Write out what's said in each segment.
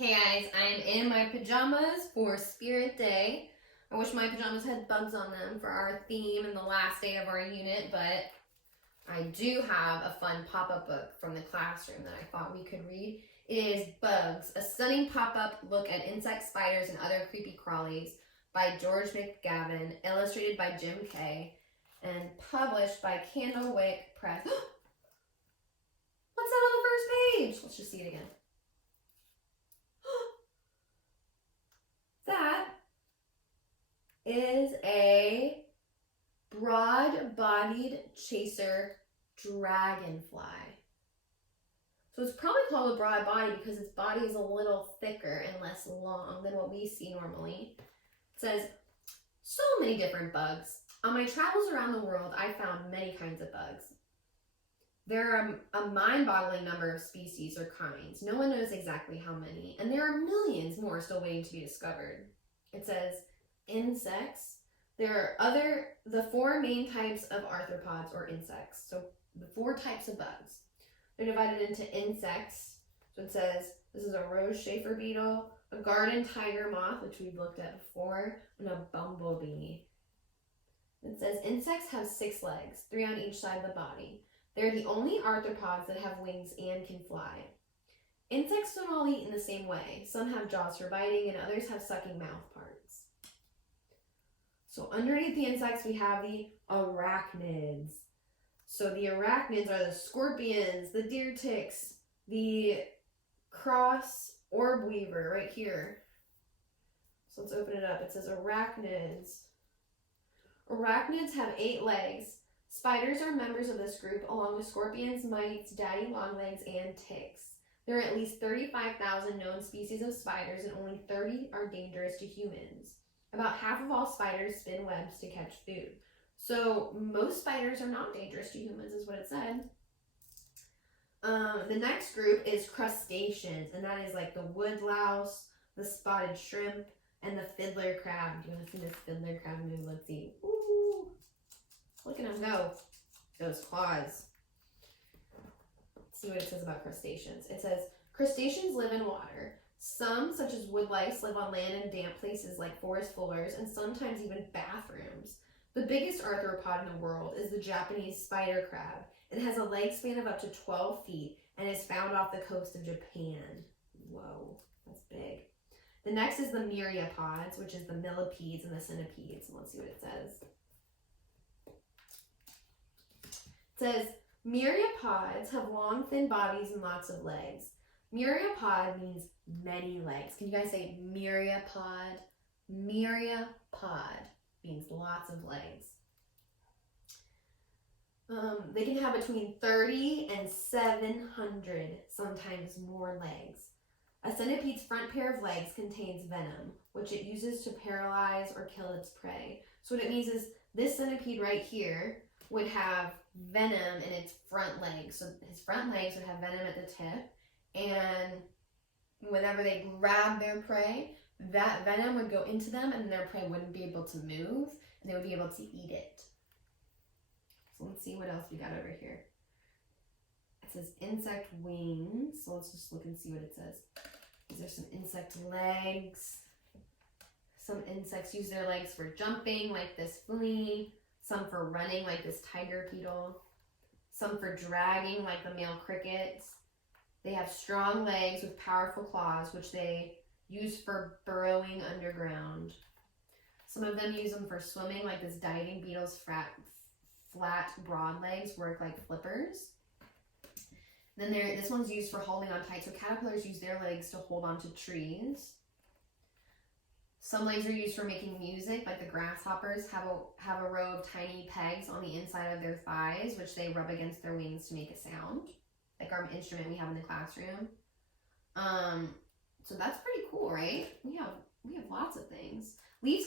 Hey guys, I am in my pajamas for Spirit Day. I wish my pajamas had bugs on them for our theme and the last day of our unit, but I do have a fun pop-up book from the classroom that I thought we could read. It is Bugs, a stunning pop-up look at insects, spiders, and other creepy-crawlies by George McGavin, illustrated by Jim Kay, and published by Candlewick Press. What's that on the first page? Let's just see it again. That is a broad-bodied chaser dragonfly. So it's probably called a broad body because its body is a little thicker and less long than what we see normally. It says, so many different bugs. On my travels around the world, I found many kinds of bugs. There are a mind-boggling number of species or kinds. No one knows exactly how many, and there are millions more still waiting to be discovered. It says, insects. There are the four main types of arthropods or insects. So the four types of bugs. They're divided into insects. So it says, this is a rose chafer beetle, a garden tiger moth, which we've looked at before, and a bumblebee. It says, insects have 6 legs, 3 on each side of the body. They're the only arthropods that have wings and can fly. Insects don't all eat in the same way. Some have jaws for biting and others have sucking mouth parts. So underneath the insects, we have the arachnids. So the arachnids are the scorpions, the deer ticks, the cross orb weaver right here. So let's open it up. It says arachnids. Arachnids have 8 legs. Spiders are members of this group, along with scorpions, mites, daddy longlegs, and ticks. There are at least 35,000 known species of spiders, and only 30 are dangerous to humans. About half of all spiders spin webs to catch food. So most spiders are not dangerous to humans, is what it said. The next group is crustaceans, and that is like the woodlouse, the spotted shrimp, and the fiddler crab. Do you want to see this fiddler crab move? Let's see. Ooh. Look at him go. Those claws. Let's see what it says about crustaceans. It says, crustaceans live in water. Some, such as woodlice, live on land in damp places like forest floors and sometimes even bathrooms. The biggest arthropod in the world is the Japanese spider crab. It has a leg span of up to 12 feet and is found off the coast of Japan. Whoa, that's big. The next is the myriapods, which is the millipedes and the centipedes. And let's see what it says. It says, myriapods have long, thin bodies and lots of legs. Myriapod means many legs. Can you guys say myriapod? Myriapod means lots of legs. They can have between 30 and 700, sometimes more legs. A centipede's front pair of legs contains venom, which it uses to paralyze or kill its prey. So what it means is this centipede right here would have venom in its front legs. So his front legs would have venom at the tip, and whenever they grab their prey, that venom would go into them and their prey wouldn't be able to move and they would be able to eat it. So let's see what else we got over here. It says insect wings. So let's just look and see what it says. These are some insect legs. Some insects use their legs for jumping, like this flea. Some for running, like this tiger beetle. Some for dragging, like the male crickets. They have strong legs with powerful claws, which they use for burrowing underground. Some of them use them for swimming, like this diving beetle's flat, broad legs work like flippers. Then this one's used for holding on tight. So caterpillars use their legs to hold onto trees. Some legs are used for making music, like the grasshoppers have a row of tiny pegs on the inside of their thighs, which they rub against their wings to make a sound, like our instrument we have in the classroom. So that's pretty cool, right? We have lots of things. Wings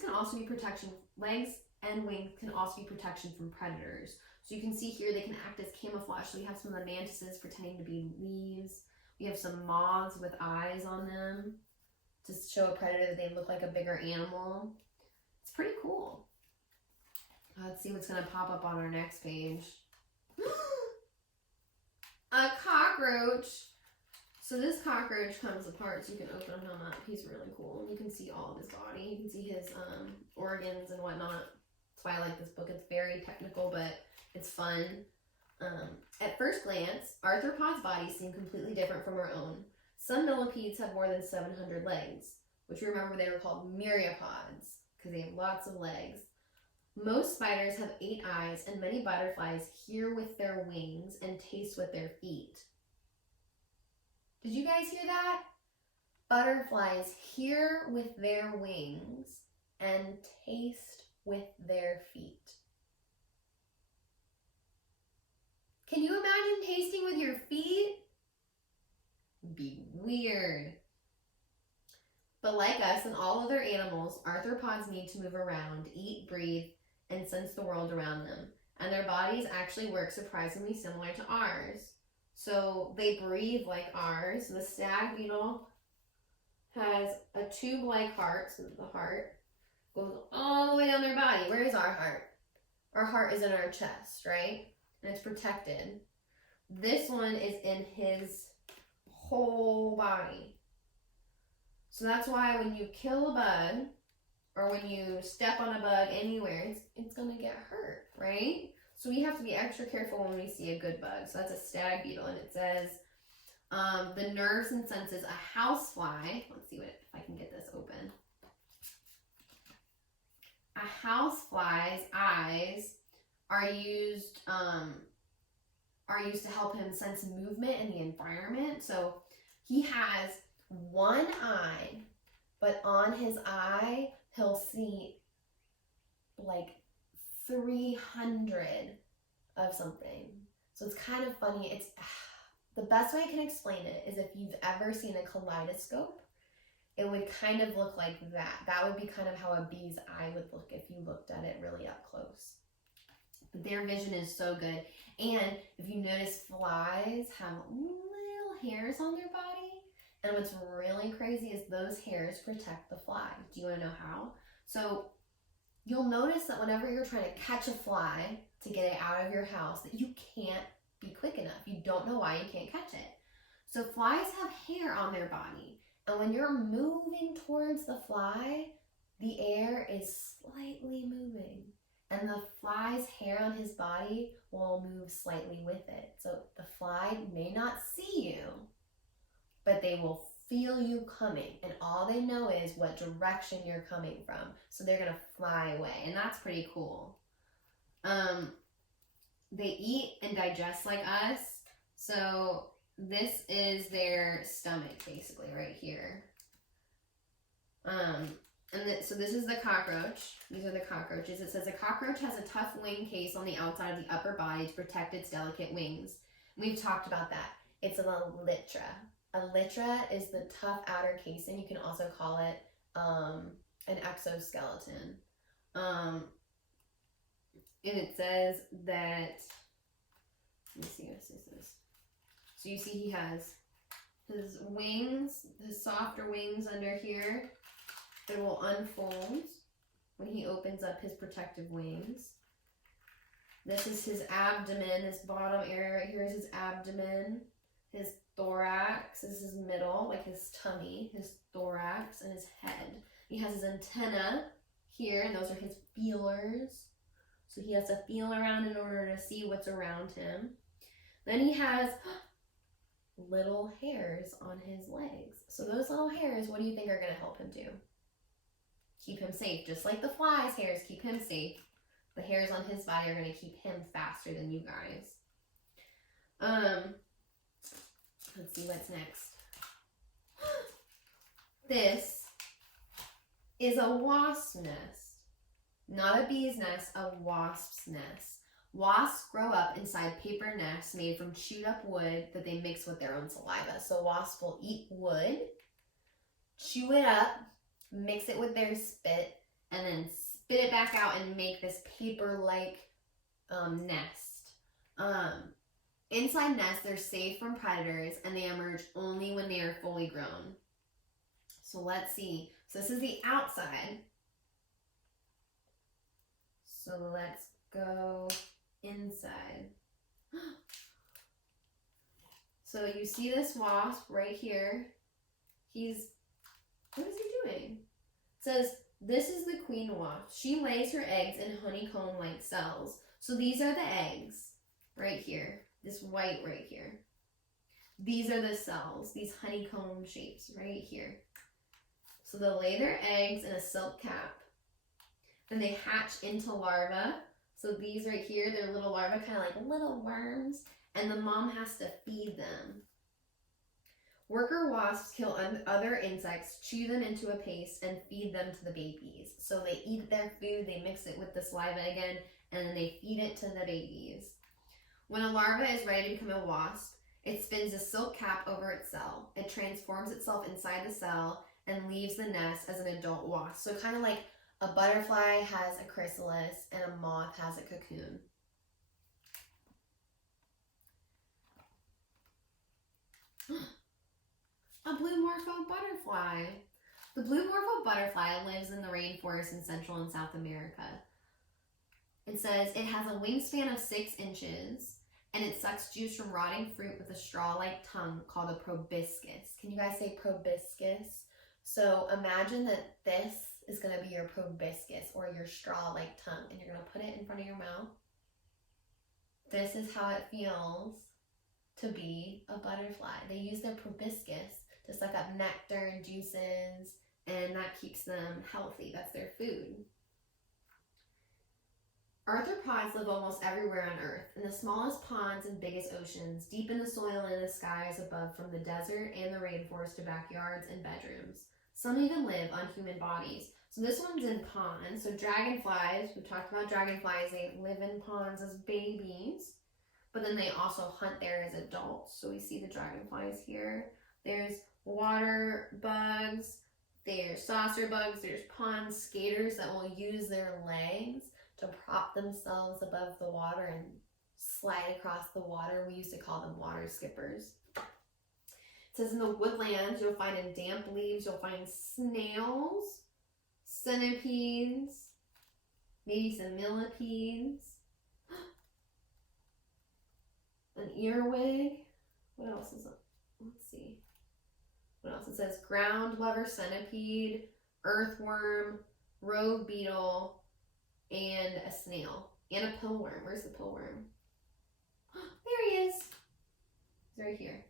can also be protection. Legs and wings can also be protection from predators. So you can see here they can act as camouflage. So we have some of the mantises pretending to be leaves. We have some moths with eyes on them to show a predator that they look like a bigger animal. It's pretty cool. Let's see what's going to pop up on our next page. A cockroach. So this cockroach comes apart, so you can open him up. He's really cool. You can see all of his body. You can see his organs and whatnot. That's why I like this book. It's very technical, but it's fun. At first glance, arthropods' bodies seem completely different from our own. Some millipedes have more than 700 legs, which you remember they were called myriapods because they have lots of legs. Most spiders have 8 eyes, and many butterflies hear with their wings and taste with their feet. Did you guys hear that? Butterflies hear with their wings and taste with their feet. Can you imagine tasting with your feet? Be weird. But like us and all other animals, arthropods need to move around, eat, breathe, and sense the world around them. And their bodies actually work surprisingly similar to ours. So they breathe like ours. The stag beetle has a tube-like heart, so the heart goes all the way down their body. Where is our heart? Our heart is in our chest, right? And it's protected. This one is in his whole body. So that's why when you kill a bug, or when you step on a bug anywhere, it's going to get hurt, right? So we have to be extra careful when we see a good bug. So that's a stag beetle, and it says, the nerves and senses, a housefly, let's see if I can get this open. A housefly's eyes are used to help him sense movement in the environment. So he has one eye, but on his eye, he'll see like 300 of something. So it's kind of funny. It's the best way I can explain it is if you've ever seen a kaleidoscope, it would kind of look like that. That would be kind of how a bee's eye would look if you looked at it really up close. But their vision is so good. And if you notice, flies have little hairs on their body. And what's really crazy is those hairs protect the fly. Do you want to know how? So you'll notice that whenever you're trying to catch a fly to get it out of your house, that you can't be quick enough. You don't know why you can't catch it. So flies have hair on their body. And when you're moving towards the fly, the air is slightly moving. And the fly's hair on his body will move slightly with it. So the fly may not see you, but they will feel you coming. And all they know is what direction you're coming from. So they're going to fly away. And that's pretty cool. They eat and digest like us. So this is their stomach, basically, right here. So this is the cockroach. These are the cockroaches. It says a cockroach has a tough wing case on the outside of the upper body to protect its delicate wings. We've talked about that. It's an elytra. Elytra is the tough outer casing. You can also call it an exoskeleton. And it says that, let me see what this is. So you see he has his wings, his softer wings under here. It will unfold when he opens up his protective wings. This is his abdomen, his bottom area right here is his abdomen, his thorax, this is his middle, like his tummy, his thorax, and his head. He has his antenna here, and those are his feelers. So he has to feel around in order to see what's around him. Then he has little hairs on his legs. So those little hairs, what do you think are going to help him do? Keep him safe. Just like the fly's hairs keep him safe, the hairs on his body are going to keep him faster than you guys. Let's see what's next. This is a wasp's nest. Not a bee's nest, a wasp's nest. Wasps grow up inside paper nests made from chewed up wood that they mix with their own saliva. So wasps will eat wood, chew it up, mix it with their spit, and then spit it back out and make this paper-like nest. Inside nests, they're safe from predators, and they emerge only when they are fully grown. So let's see. So this is the outside. So let's go inside. So you see this wasp right here. What is he doing? It says, this is the queen wasp. She lays her eggs in honeycomb-like cells. So these are the eggs right here. This white right here. These are the cells, these honeycomb shapes right here. So they'll lay their eggs in a silk cap. Then they hatch into larvae. So these right here, they're little larvae, kind of like little worms. And the mom has to feed them. Worker wasps kill other insects, chew them into a paste, and feed them to the babies. So they eat their food, they mix it with the saliva again, and then they feed it to the babies. When a larva is ready to become a wasp, it spins a silk cap over its cell. It transforms itself inside the cell and leaves the nest as an adult wasp. So kind of like a butterfly has a chrysalis and a moth has a cocoon. A blue morpho butterfly. The blue morpho butterfly lives in the rainforest in Central and South America. It says it has a wingspan of 6 inches and it sucks juice from rotting fruit with a straw-like tongue called a proboscis. Can you guys say proboscis? So imagine that this is going to be your proboscis or your straw-like tongue, and you're going to put it in front of your mouth. This is how it feels to be a butterfly. They use their proboscis to suck up nectar and juices, and that keeps them healthy. That's their food. Arthropods live almost everywhere on Earth, in the smallest ponds and biggest oceans, deep in the soil and in the skies above, from the desert and the rainforest to backyards and bedrooms. Some even live on human bodies. So this one's in ponds. So dragonflies, we've talked about dragonflies, they live in ponds as babies, but then they also hunt there as adults. So we see the dragonflies here. There's water bugs, there's saucer bugs, there's pond skaters that will use their legs to prop themselves above the water and slide across the water. We used to call them water skippers. It says in the woodlands, you'll find in damp leaves, you'll find snails, centipedes, maybe some millipedes, an earwig. What else is it? Let's see. What else? It says ground lover centipede, earthworm, rogue beetle, and a snail, and a pillworm. Where's the pillworm? There he is. He's right here.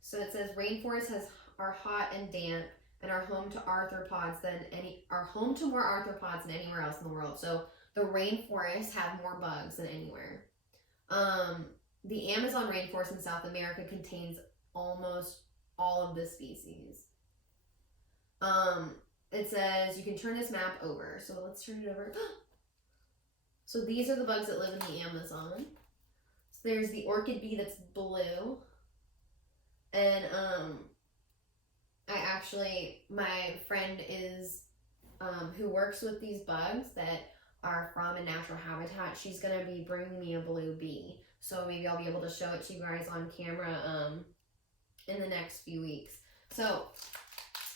So it says rainforests are hot and damp and are home to arthropods more arthropods than anywhere else in the world. So the rainforests have more bugs than anywhere. The Amazon rainforest in South America contains almost all of the species. It says you can turn this map over. So let's turn it over. So these are the bugs that live in the Amazon. So there's the orchid bee that's blue. And my friend is who works with these bugs that are from a natural habitat. She's going to be bringing me a blue bee. So maybe I'll be able to show it to you guys on camera in the next few weeks. So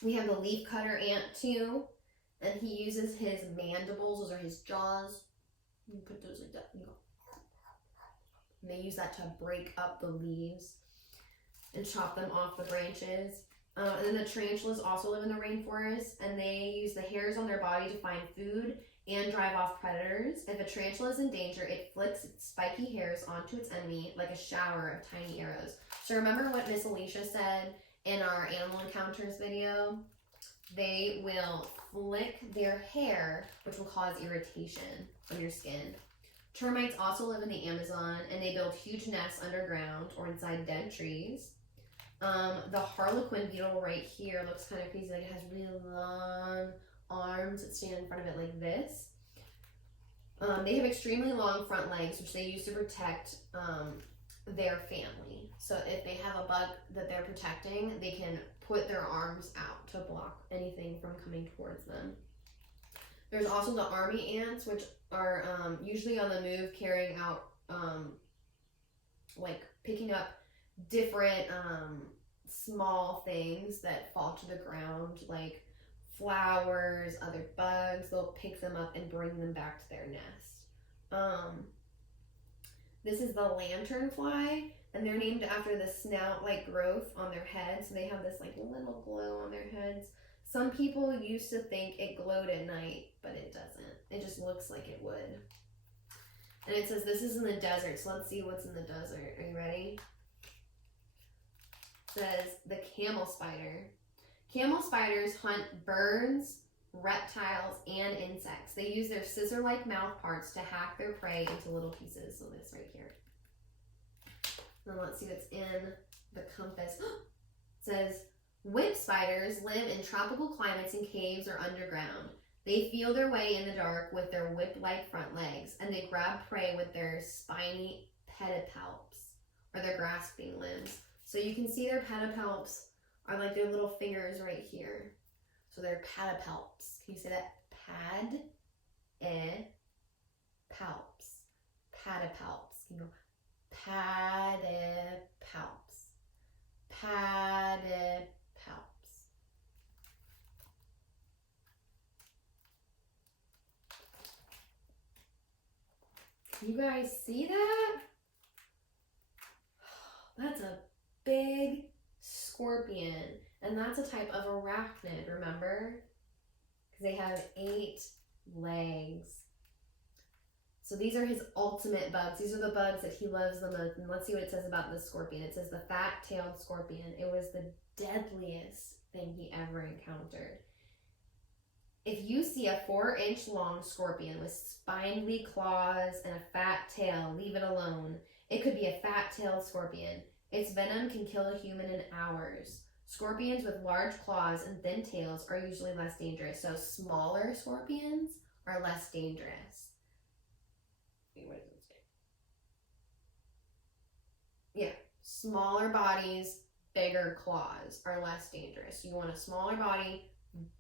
we have the leafcutter ant too, and he uses his mandibles, those are his jaws. You put those like that, and they use that to break up the leaves and chop them off the branches. And then the tarantulas also live in the rainforest, and they use the hairs on their body to find food and drive off predators. If a tarantula is in danger, it flicks its spiky hairs onto its enemy like a shower of tiny arrows. So remember what Miss Alicia said in our animal encounters video? They will flick their hair, which will cause irritation on your skin. Termites also live in the Amazon, and they build huge nests underground or inside dead trees. The harlequin beetle right here looks kind of crazy. Like it has really long arms that stand in front of it like this. They have extremely long front legs, which they use to protect their family. So if they have a bug that they're protecting, they can put their arms out to block anything from coming towards them. There's also the army ants, which are usually on the move, carrying out, like picking up different small things that fall to the ground, like flowers, other bugs. They'll pick them up and bring them back to their nest. This is the lanternfly, and they're named after the snout-like growth on their heads. So they have this like little glow on their heads. Some people used to think it glowed at night, but it doesn't. It just looks like it would. And it says this is in the desert, so let's see what's in the desert. Are you ready? It says the camel spider. Camel spiders hunt birds, reptiles, and insects. They use their scissor-like mouth parts to hack their prey into little pieces. So this right here. Then let's see what's in the compass. It says, whip spiders live in tropical climates in caves or underground. They feel their way in the dark with their whip-like front legs, and they grab prey with their spiny pedipalps, or their grasping limbs. So you can see their pedipalps are like their little fingers right here. So they're pedipalps. Can you say that? Palps. Pedipalps. Can you go? Pedipalps. Pedipalps. You guys see that? That's a big scorpion. And that's a type of arachnid, remember? Because they have 8 legs. So these are his ultimate bugs. These are the bugs that he loves the most. And let's see what it says about this scorpion. It says the fat-tailed scorpion. It was the deadliest thing he ever encountered. If you see a 4-inch long scorpion with spindly claws and a fat tail, leave it alone. It could be a fat-tailed scorpion. Its venom can kill a human in hours. Scorpions with large claws and thin tails are usually less dangerous. So smaller scorpions are less dangerous. Wait, what does it say? Yeah, smaller bodies, bigger claws are less dangerous. You want a smaller body,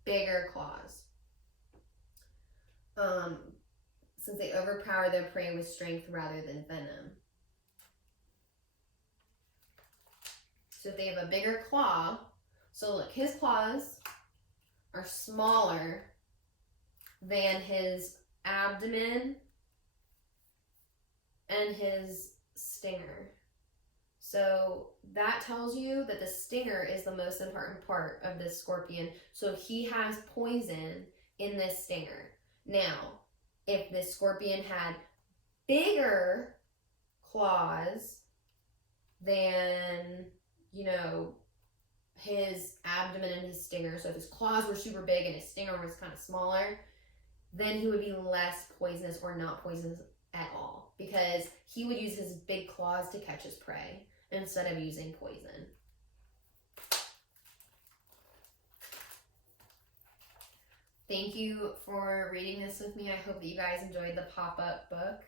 bigger claws. Since they overpower their prey with strength rather than venom. So if they have a bigger claw, so look, his claws are smaller than his abdomen and his stinger. So that tells you that the stinger is the most important part of this scorpion. So he has poison in this stinger. Now, if this scorpion had bigger claws than, you know, his abdomen and his stinger, so if his claws were super big and his stinger was kind of smaller, then he would be less poisonous or not poisonous at all, because he would use his big claws to catch his prey instead of using poison. Thank you for reading this with me. I hope that you guys enjoyed the pop-up book.